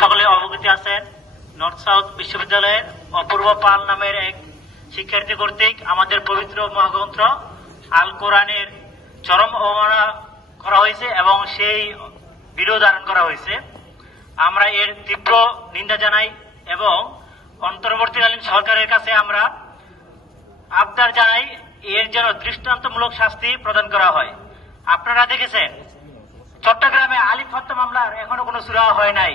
সকলে অবগতি আছেন north south বিশ্ববিদ্যালয়ের অপূর্ব পাল নামের এক শিক্ষার্থী কর্তৃক আমাদের পবিত্র মহাগ্রন্থ আল কোরআনের চরম অবমাননা করা হয়েছে এবং সেই ভিডিও ধারণ করা হয়েছে। আমরা এর তীব্র নিন্দা জানাই এবং অন্তর্বর্তীকালীন সরকারের কাছে আমরা আবদার জানাই, এর যেন দৃষ্টান্তমূলক শাস্তি প্রদান করা হয়। আপনারা দেখেছেন, চট্টগ্রামে আলিফ হত্যা মামলার এখনও কোনো সুরা হয় নাই।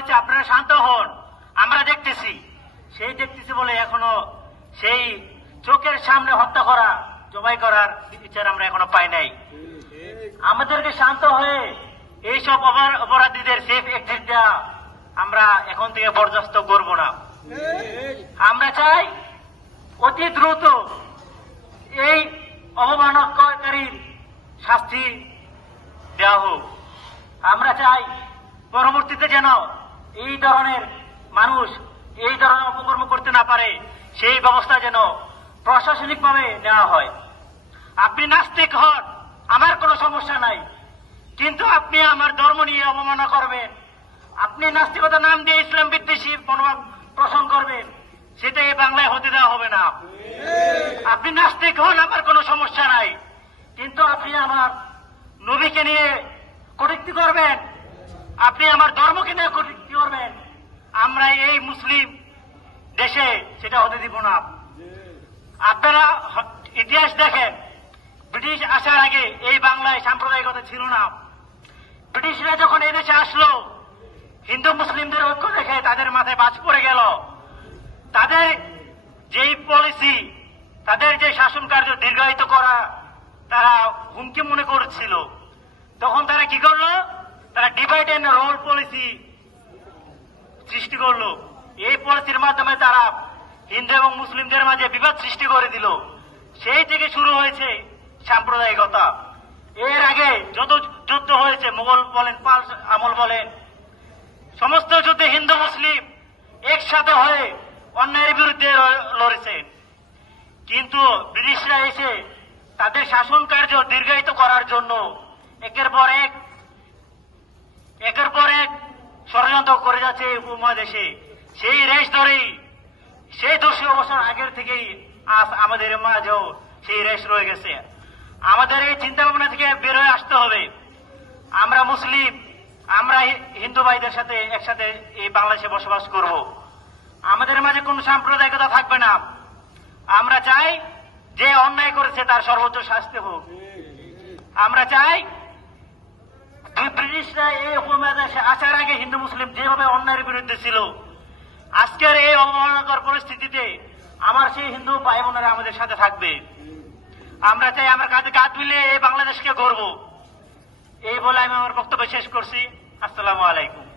হয়েছে, আপনারা শান্ত হন। আমরা দেখতেছি। সেই দেখতেছি বলে এখনও সেই চোখের সামনে হত্যা করা, জবাই করার বিচার আমরা এখনও পাই নাই। আমাদেরকে শান্ত হয়ে এইসব অপরাধীদের সেফ এক্সিট দেওয়া আমরা এখন থেকে বরদাস্ত করব না। আমরা চাই অতি দ্রুত এই অবমাননাকারীর শাস্তি দেওয়া হোক। আমরা চাই পরবর্তীতে যেন এই ধরনের মানুষ এই ধরনের অপকর্ম করতে না পারে, সেই ব্যবস্থা যেন প্রশাসনিকভাবে নেওয়া হয়। আপনি নাস্তিক হন, আমার কোনো সমস্যা নাই। কিন্তু আপনি আমার ধর্ম নিয়ে অবমাননা করবেন। আপনি নাস্তিকতার নাম দিয়ে ইসলাম বিদ্বেষী মনোভাব পোষণ করবেন, সেটা এই বাংলায় হতে দেওয়া হবে না। আপনি নাস্তিক হন, আমার কোনো সমস্যা নাই। কিন্তু আপনি আমার নবীকে নিয়ে কটূক্তি করবেন আপনি আমার ধর্মকে নিয়ে কটূক্তি করবেন? আমরা এই মুসলিম দেশে সেটা হতে দিব না। আপনারা ইতিহাস দেখেন, ব্রিটিশ আসার আগে এই বাংলায় সাম্প্রদায়িকতা ছিল না। ব্রিটিশরা যখন এই দেশে আসলো, হিন্দু মুসলিমদের ঐক্য দেখে তাদের মাথায় বাজ পড়ে গেল। তাদের যেই পলিসি তাদের যে শাসন কার্য দীর্ঘায়িত করা, তারা হুমকি মনে করছিল। তখন তারা কি করল? তারা ডিভাইড এন্ড রোল পলিসি সৃষ্টি করল। এই পলিসির মাধ্যমে তারা হিন্দু এবং মুসলিমদের মাঝে বিবাদ সৃষ্টি করে দিল। সেই থেকে শুরু হয়েছে সাম্প্রদায়িকতা। এর আগে যত যুদ্ধ হয়েছে, মোগল বলেন, পাল আমল বলেন, সমস্ত যুদ্ধে হিন্দু, মুসলিম একসাথে হয়ে অন্যায়ের বিরুদ্ধে লড়েছে। কিন্তু ব্রিটিশরা এসে তাদের শাসন কার্য দীর্ঘায়িত করার জন্য একের পর এক একের পর এক ষড়যন্ত্র করে যাচ্ছে উপমহাদেশে। সেই রেশ ধরেই, সেই দুশো বছর আগের থেকেই আজ আমাদের মাঝেও সেই রেশ রয়ে গেছে। আমাদের এই চিন্তা ভাবনা থেকে বের হয়ে আসতে হবে। আমরা মুসলিম, আমরা হিন্দু ভাইদের সাথে একসাথে এই বাংলাদেশে বসবাস করব। আমাদের মাঝে কোনো সাম্প্রদায়িকতা থাকবে না। আমরা চাই যে অন্যায় করেছে তার সর্বোচ্চ শাস্তি হোক। আমরা চাই ব্রিটিশরা এই উপমহাদেশে আসার আগে হিন্দু মুসলিম যেভাবে অন্যায়ের বিরুদ্ধে ছিল, আজকের এই অবমাননাকর পরিস্থিতিতে আমার সেই হিন্দু ভাই বোনেরা আমাদের সাথে থাকবে। আমরা চাই আমরা কাঁধে কাঁধ মিলিয়ে এই বাংলাদেশকে গড়ব। এই বলে আমি আমার বক্তব্য শেষ করছি। আসসালামু আলাইকুম।